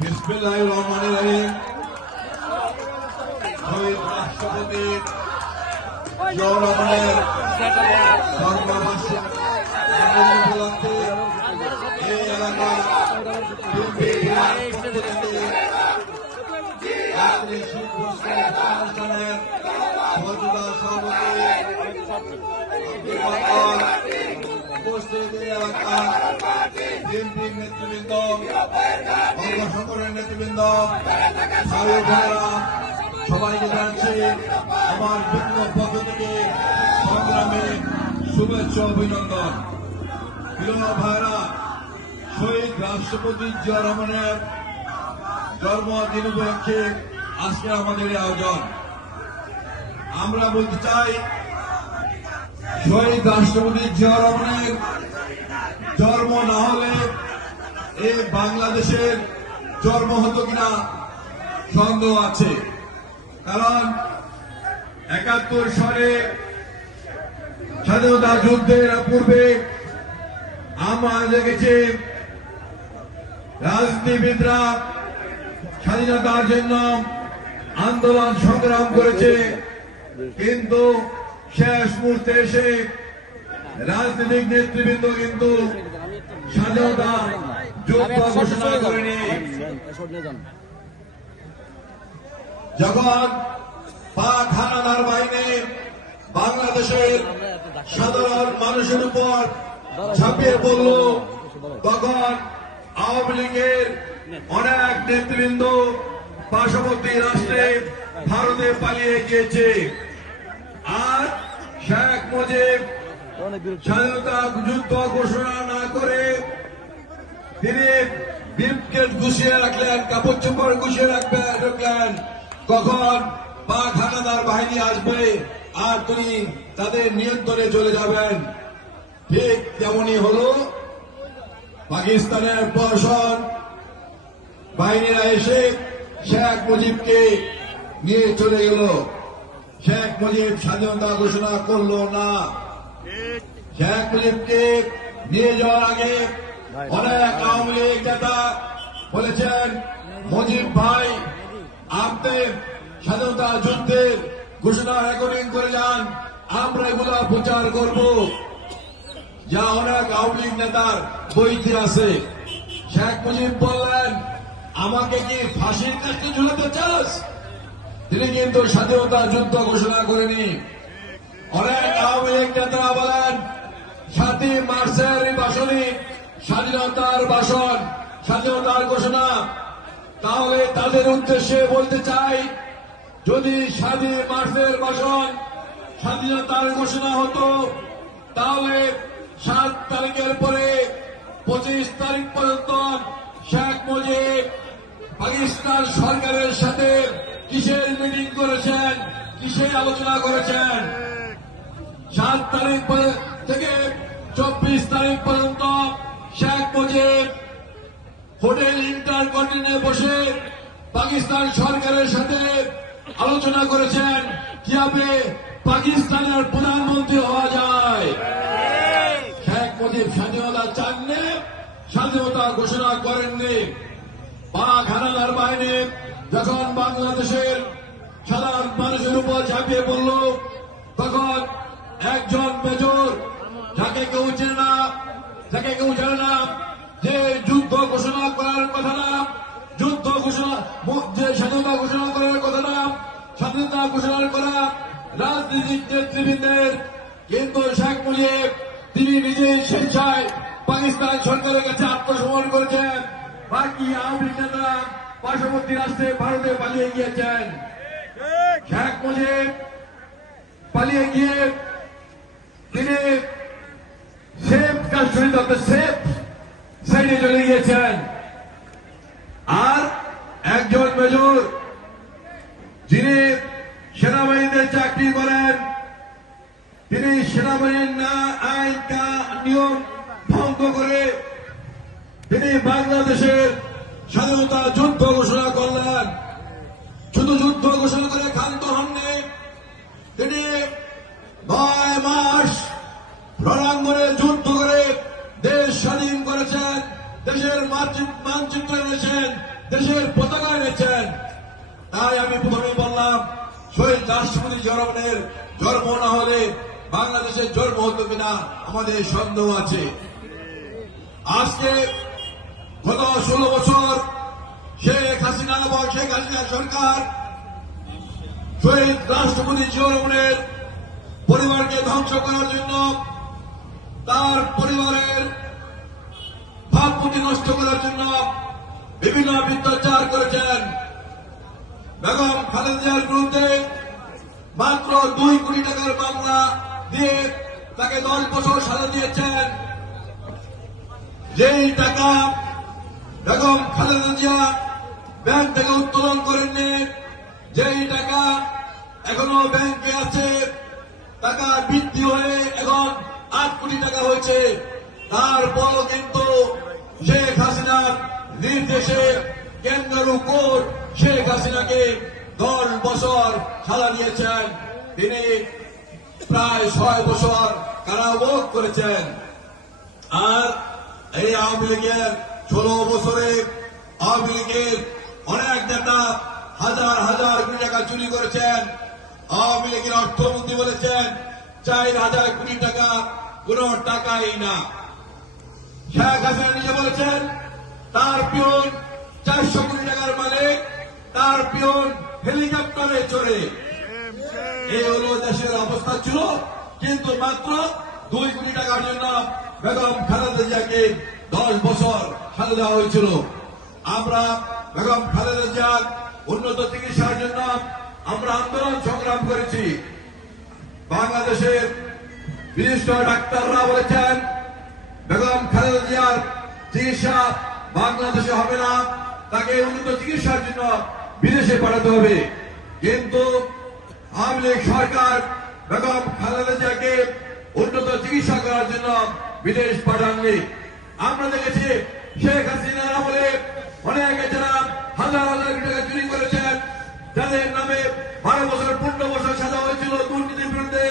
বিসমিল্লাহির রহমানির রহিম। শহীদ রাষ্ট্রপতির জনগণের জন্মবার্ষিকী উপলক্ষে এই এলাকার অনুষ্ঠানের মর্যাদা সভাপতি উপস্থিত এলাকার বিএনপির নেতৃবৃন্দ, অঙ্গ সংগঠনের নেতৃবৃন্দ, ভাই বোনেরা, সবাইকে জানাচ্ছি আমার বিভিন্ন পক্ষ থেকে সংগ্রামে শুভেচ্ছা অভিনন্দন। প্রিয় ভাইরা, শহীদ রাষ্ট্রপতি জিয়া রহমানের জন্মদিন উপলক্ষে আজকে আমাদের এই আয়োজন। আমরা বলতে চাই, শহীদ রাষ্ট্রপতি জিয়া রহমানের জন্ম না হলে এই বাংলাদেশের জন্ম হতো কিনা সন্দেহ আছে। কারণ ৭১ সালে স্বাধীনতা যুদ্ধের পূর্বে আমরা দেখেছি রাজনীতিবিদরা স্বাধীনতার জন্য আন্দোলন সংগ্রাম করেছে, কিন্তু শেষ মুহূর্তে এসে রাজনৈতিক নেতৃবৃন্দ কিন্তু স্বাধীনতা যুদ্ধ ঘোষণা করেনি। যখন পাক হানাদার বাহিনী বাংলাদেশের সাধারণ মানুষের উপর ঝাঁপিয়ে পড়ল, তখন আওয়ামী লীগের অনেক নেতৃবৃন্দ পার্শ্ববর্তী রাষ্ট্রে ভারতে পালিয়ে গিয়েছে। আর শেখ মুজিব স্বাধীনতা যুদ্ধ ঘোষণা না করে তিনি ব্রিফকেস গুছিয়ে রাখলেন, কাপড় চোপড় গুছিয়ে রাখলেন, কখন পাক হানাদার বাহিনী আসবে আর তিনি তাদের নিয়ন্ত্রণে চলে যাবেন। ঠিক তেমনই হল, পাকিস্তানের প্রশাসন বাহিনীরা এসে শেখ মুজিবকে নিয়ে চলে গেল। শেখ মুজিব স্বাধীনতা ঘোষণা করল না। শেখ মুজিবকে নিয়ে যাওয়ার আগে অনেক আওয়ামী লীগ নেতা বলেছেন, মুজিব ভাই, আপনি স্বাধীনতা যুদ্ধের ঘোষণা রেকর্ডিং করে যান, আমরা এগুলা প্রচার করব। যা অনেক আওয়ামী লীগ নেতার বইতে আছে। শেখ মুজিব বললেন, আমাকে কি ফাঁসির কাছে ঝুলাতে চাস? তিনি কিন্তু স্বাধীনতা যুদ্ধ ঘোষণা করেনি। অনেক আওয়ামী লীগ নেতারা বলেন, ৭ই মার্চের ভাষণই স্বাধীনতার ভাষণ, স্বাধীনতার ঘোষণা। তাহলে তাদের উদ্দেশ্যে বলতে চাই, যদি ৭ই মার্চের ভাষণ স্বাধীনতার ঘোষণা হতো, তাহলে ৭ তারিখের পরে ২৫ তারিখ পর্যন্ত শেখ মুজিব পাকিস্তান সরকারের সাথে কিসের মিটিং করেছেন, কিসের আলোচনা করেছেন? ৭ তারিখ থেকে ২৪ তারিখ পর্যন্ত শেখ মুজিব হোটেল ইন্টারকন্টিনে বসে পাকিস্তান সরকারের সাথে আলোচনা করেছেন কিভাবে পাকিস্তানের প্রধানমন্ত্রী হওয়া যায়। শেখ মুজিব স্বাধীনতা চাননি, স্বাধীনতা ঘোষণা করেননি। পাক হানাদার বাহিনী যখন বাংলাদেশের সাধারণ মানুষের উপর ঝাঁপিয়ে পড়ল, তখন একজন মেজর, যাকে কেউ জানে না, যে যুদ্ধ ঘোষণা করার কথা না, যুদ্ধ ঘোষণা, যে স্বাধীনতা ঘোষণা করার কথা না, স্বাধীনতা ঘোষণা করা রাজনৈতিক নেতৃবৃন্দের, কিন্তু শেখ মুজিব তিনি নিজেই স্বেচ্ছায় পাকিস্তান সরকারের কাছে আত্মসমর্পণ করেছেন। বাকি আওয়ামী লীগ নেতারা পার্শ্ববর্তী রাষ্ট্রে ভারতে পালিয়ে গিয়েছেন। শেখ মুজিব পালিয়ে গিয়ে তিনি সেফ কাস্টডিতে, সেফ সাইডে চলে গিয়েছেন। আর একজন মেজর, যিনি সেনাবাহিনীতে চাকরি করেন, তিনি সেনাবাহিনীর আইন নিয়ম ভঙ্গ করে তিনি বাংলাদেশের স্বাধীনতা যুদ্ধ ঘোষণা করলেন। শুধু যুদ্ধ ঘোষণা করে ক্ষান্ত হননি, তিনি ৯ মাস রণাঙ্গনে যুদ্ধ করে দেশ স্বাধীন করেছেন, দেশের মানচিত্র এনেছেন। দেশের পতাকা এনেছেন। তাই আমি প্রথমে বললাম, শহীদ রাষ্ট্রপতি জিয়া রহমানের জন্ম না হলে বাংলাদেশের জন্ম হতো কিনা আমাদের সন্দেহ আছে। আজকে গত 16 বছর শেখ হাসিনা এবং শেখ হাসিনা সরকার শহীদ রাষ্ট্রপতি জিয়া রহমানের পরিবারকে ধ্বংস করার জন্য, তার পরিবারের ভাবমূর্তি নষ্ট করার জন্য বিভিন্ন মিথ্যাচার করেছেন। বেগম খালেদা জিয়ার বিরুদ্ধে মাত্র 2 কোটি টাকার মামলা দিয়ে তাকে 10 বছর সাজা দিয়েছেন। যেই টাকা বেগম খালেদা জিয়া ব্যাংক থেকে উত্তোলন করেননি, যেই টাকা এখনো ব্যাংকে আছে, টাকা বৃদ্ধি হয়ে এখন 8 কোটি টাকা হয়েছে। তারপরও কিন্তু শেখ হাসিনার নির্দেশে কেন্দ্রের কোর্ট শেখ হাসিনাকে 10 বছর সাজা দিয়েছেন। তিনি প্রায় 6 বছর কারাভোগ করেছেন। আর এই আওয়ামী লীগের 16 বছরে আওয়ামী লীগের অনেক নেতা হাজার হাজার কোটি টাকা চুরি করেছেন। আওয়ামী লীগের অর্থমন্ত্রী বলেছেন 4000 কোটি টাকা কোন টাকাই না। শেখ হাসিনা নিজে বলেছেন তার পিয়ন 400 কোটি টাকার মালিক, তার পিয়ন হেলিকপ্টারে চড়ে। এই হলো দেশের অবস্থা ছিল। কিন্তু মাত্র 2 কোটি টাকার জন্য বেগম খালেদা জিয়াকে 10 বছর সাজা দেওয়া হয়েছিল। আমরা বেগম খালেদা জিয়ার উন্নত চিকিৎসার জন্য আমরা আন্দোলন সংগ্রাম করেছি। বাংলাদেশের বিশিষ্ট ডাক্তাররা বলেছেন বেগম খালেদা জিয়ার চিকিৎসা বাংলাদেশে হবে না, তাকে উন্নত চিকিৎসার জন্য বিদেশে পাঠাতে হবে। কিন্তু আওয়ামী লীগ সরকার বেগম খালেদা জিয়াকে উন্নত চিকিৎসা করার জন্য বিদেশ পাঠাননি। আমরা দেখেছি শেখ হাসিনার আমলে অনেক যারা হাজার হাজার কোটি টাকা চুরি করেছেন, যাদের নামে 12 বছর 15 বছর সাজা হয়েছিল, দুর্নীতির বিরুদ্ধে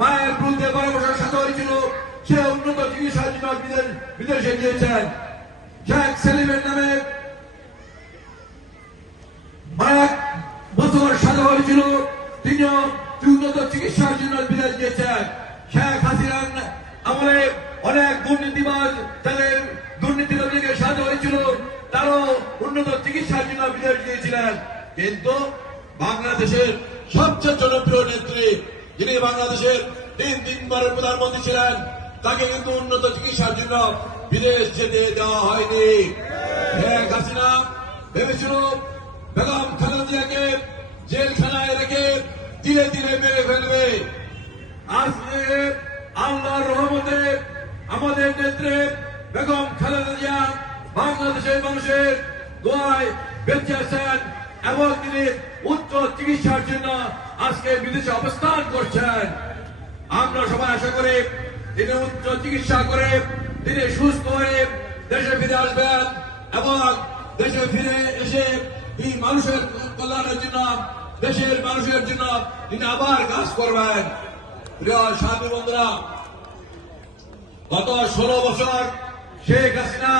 মায়ের বিরুদ্ধে 12 বছর সাজা হয়েছিল, সে উন্নত চিকিৎসার জন্য বিদেশে গিয়েছেন। শেখ সেলিমের নামে 1 বছর সাজা হয়েছিল, তিনিও উন্নত চিকিৎসার জন্য বিদেশ গিয়েছেন। শেখ হাসিনার আমলে অনেক দুর্নীতিবাজ, যাদের দুর্নীতির অভিযোগে সাজা হয়েছিল, তারও উন্নত চিকিৎসার জন্য বিদেশ গিয়েছিলেন। কিন্তু বাংলাদেশের সবচেয়ে জনপ্রিয় নেত্রী, যিনি বাংলাদেশের 3বারের প্রধানমন্ত্রী ছিলেন, তাকে কিন্তু উন্নত চিকিৎসার জন্য বিদেশ যেতে দেওয়া হয়নি। শেখ হাসিনা ভেবেছিল বেগম খালেদা জিয়াকে জেলখানায় রেখে ধীরে ধীরে মেরে ফেলবে। আজকে আল্লাহর রহমতে আমাদের নেত্রী বেগম খালেদা জিয়া বাংলাদেশের মানুষের দোয়ায় বেঁচে আছেন এবং তিনি উচ্চ চিকিৎসার জন্য আজকে বিদেশে অবস্থান করছেন। আমরা সবাই আশা করি তিনি উচ্চ চিকিৎসা করে তিনি সুস্থ হয়ে দেশে ফিরে আসবেন এবং দেশে ফিরে এসে এই মানুষের কল্যাণের জন্য, দেশের মানুষের জন্য তিনি আবার কাজ করবেন। প্রিয় সাথী বন্ধুরা, গত 16 বছর শেখ হাসিনা,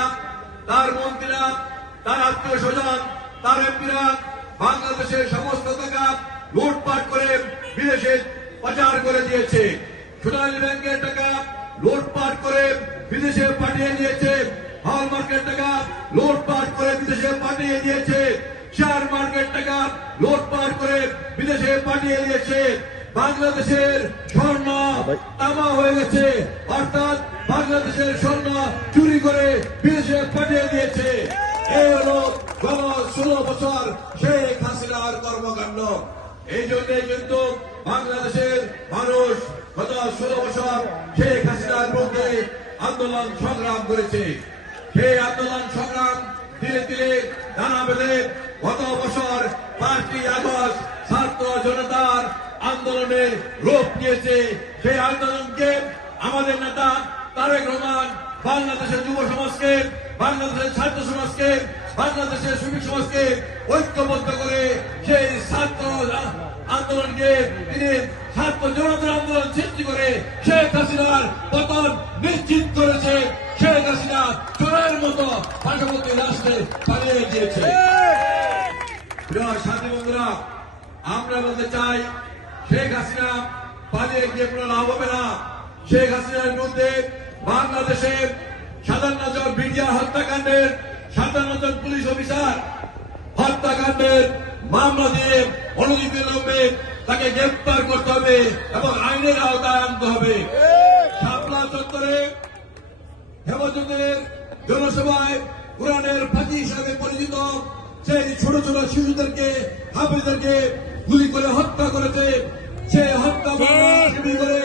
তার মন্ত্রীরা, তার আত্মীয় স্বজন, তার এমপিরা বাংলাদেশের সমস্ত টাকা লুটপাট করে বিদেশে পাচার করে দিয়েছে। সোনালী ব্যাংকের টাকা লুটপাট করে বিদেশে পাঠিয়ে দিয়েছে, হল মার্কেট টাকা লুটপাট করে বিদেশে পাঠিয়ে দিয়েছে, শেয়ার মার্কেট টাকা লুটপাট করে বিদেশে পাঠিয়ে দিয়েছে। বাংলাদেশের স্বর্ণ তামা হয়ে গেছে, অর্থাৎ বাংলাদেশের স্বর্ণ চুরি করে বিদেশে পাঠিয়ে দিয়েছে। এই হল গত 16 বছর শেখ হাসিনার কর্মকাণ্ড। এই জন্য কিন্তু বাংলাদেশের মানুষ গত 16 বছর শেখ হাসিনার বিরুদ্ধে আন্দোলন সংগ্রাম করেছে। সেই আন্দোলন সংগ্রাম ধীরে ধীরে দানা বেঁধে গত বছর 5ই আগস্ট ছাত্র জনতার আন্দোলনে রূপ নিয়েছে। সেই আন্দোলনকে আমাদের নেতা তারেক রহমান বাংলাদেশের যুব সমাজকে, বাংলাদেশের ছাত্র সমাজকে, বাংলাদেশের শ্রমিক সমাজকে ঐক্যবদ্ধ করে সেই ছাত্র আন্দোলনকে তিনি ছাত্র জনতার আন্দোলন সৃষ্টি করে শেখ হাসিনার পতন নিশ্চিত করেছে। শেখ হাসিনা চোরের মতো পার্শ্ববর্তী রাষ্ট্রে পালিয়ে গিয়েছে। প্রিয় সাথী বন্ধুরা, আমরা বলতে চাই শেখ হাসিনা পালিয়ে গিয়ে কোনো লাভ হবে না। শেখ হাসিনার বিরুদ্ধে বাংলাদেশে ৫৭ জন বিডিআর হত্যাকাণ্ডের ৫৭ জন পুলিশ অফিসার হত্যাকাণ্ডের মামলা দিয়ে অনতিবিলম্বে তাকে গ্রেফতার করতে হবে এবং আইনের আওতায় আনতে হবে। শাপলা চত্বরে হেফাজতের জনসভায় কোরআনের ফাঁকি হিসাবে পরিচিত সেই ছোট ছোট শিশুদেরকে, হাফেজদেরকে গুলি করে হত্যা করেছে। সে হত্যা করে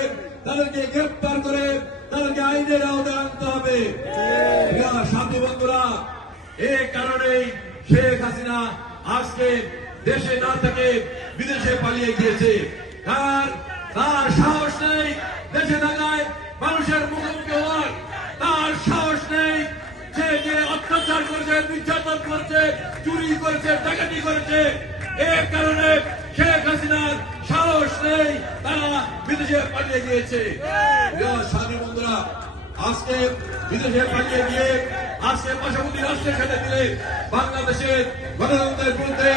তাদেরকে গ্রেফতার করে তাদেরকে আইনের আওতায় আনতে হবে। সাথী বন্ধুরা, এই কারণেই শেখ হাসিনা আজকে দেশে না থেকে বিদেশে পালিয়ে গিয়েছে। তার সাহস নেই দেশে থাকায় মানুষের মুখোমুখি হওয়ার, তার সাহস নেই সে যে অত্যাচার করেছে, নির্যাতন করেছে, চুরি করেছে, ডাকাতি করেছে। এর কারণে শেখ হাসিনার সাহস নেই, তারা বিদেশে পালিয়ে গিয়েছে। সাথী বন্ধুরা, আজকে বিদেশে পালিয়ে গিয়ে আজকে পার্শ্ববর্তী রাষ্ট্রের সাথে মিলে বাংলাদেশের গণতন্ত্রের বিরুদ্ধে,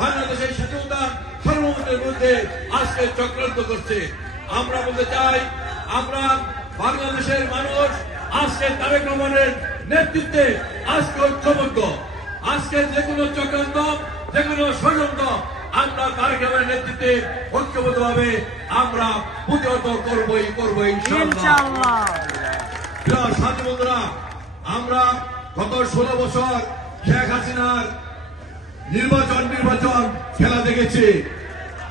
বাংলাদেশের স্বাধীনতা সার্বভৌমত্বের বিরুদ্ধে আজকে চক্রান্ত করছে। আমরা বলতে চাই, আমরা বাংলাদেশের মানুষ আজকে তারেক রহমানের নেতৃত্বে আজকে ঐক্যবদ্ধ। আজকে যে কোনো চক্রান্ত, যে কোনো ষড়যন্ত্র আমরা তারেক রহমানের নেতৃত্বে ঐক্যবদ্ধ ভাবে আমরা প্রতিহত করবই ইনশাআল্লাহ। প্রিয় সাথী বন্ধুরা, আমরা গত 16 বছর শেখ হাসিনার নির্বাচন খেলা দেখেছি।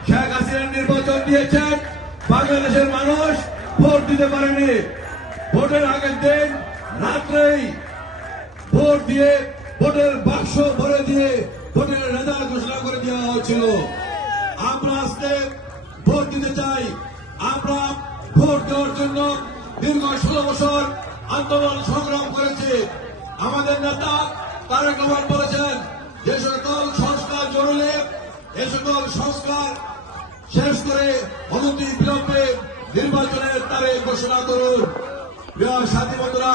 শেখ হাসিনার নির্বাচন দিয়েছেন, বাংলাদেশের মানুষ ভোট দিতে পারেনি। ভোটের আগের দিন রাত্রেই ভোট দিয়ে ভোটের বাক্স ভরে দিয়ে ভোটের রেজাল্ট ঘোষণা করে দেওয়া হয়েছিল। আমরা আজকে ভোট দিতে চাই। আমরা ভোট দেওয়ার জন্য দীর্ঘ 16 বছর আন্দোলন সংগ্রাম করেছি। আমাদের নেতা তারেক রহমান বলেছেন, যে সকল সংস্কার জরুরি, এ সকল সংস্কার শেষ করে অনতি বিলম্বে নির্বাচনের তারিখ ঘোষণা করুন। প্রিয় সাথী বন্ধুরা,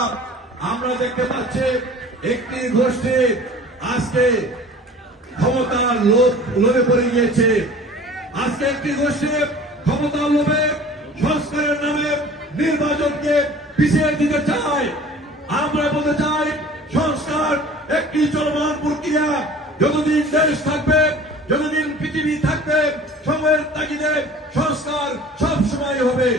আমরা দেখতে পাচ্ছি একটি গোষ্ঠী আজকে ক্ষমতার লোভে পড়ে গিয়েছে। আজকে একটি গোষ্ঠী ক্ষমতার লোভে সংস্কারের নামে নির্বাচনকে পিছিয়ে দিতে চায়। আমরা বলতে চাই, সংস্কার একটি চলমান প্রক্রিয়া। যতদিন দেশ থাকবে, যতদিন পৃথিবী থাকবে, সময়ের তাগিদে সংস্কার সব সময় হবে।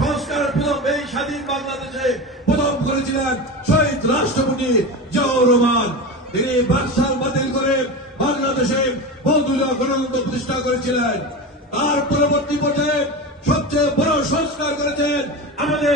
সংস্কারের প্রথম এই স্বাধীন বাংলাদেশে প্রথম করেছিলেন শহীদ রাষ্ট্রপতি জিয়াউর রহমান। তিনি বাকশাল বাতিল করে বাংলাদেশে বহুদলীয় গণতন্ত্র প্রতিষ্ঠা করেছিলেন। তার পরবর্তী পর্যায়ে সবচেয়ে বড় সংস্কার করেছেন আমাদের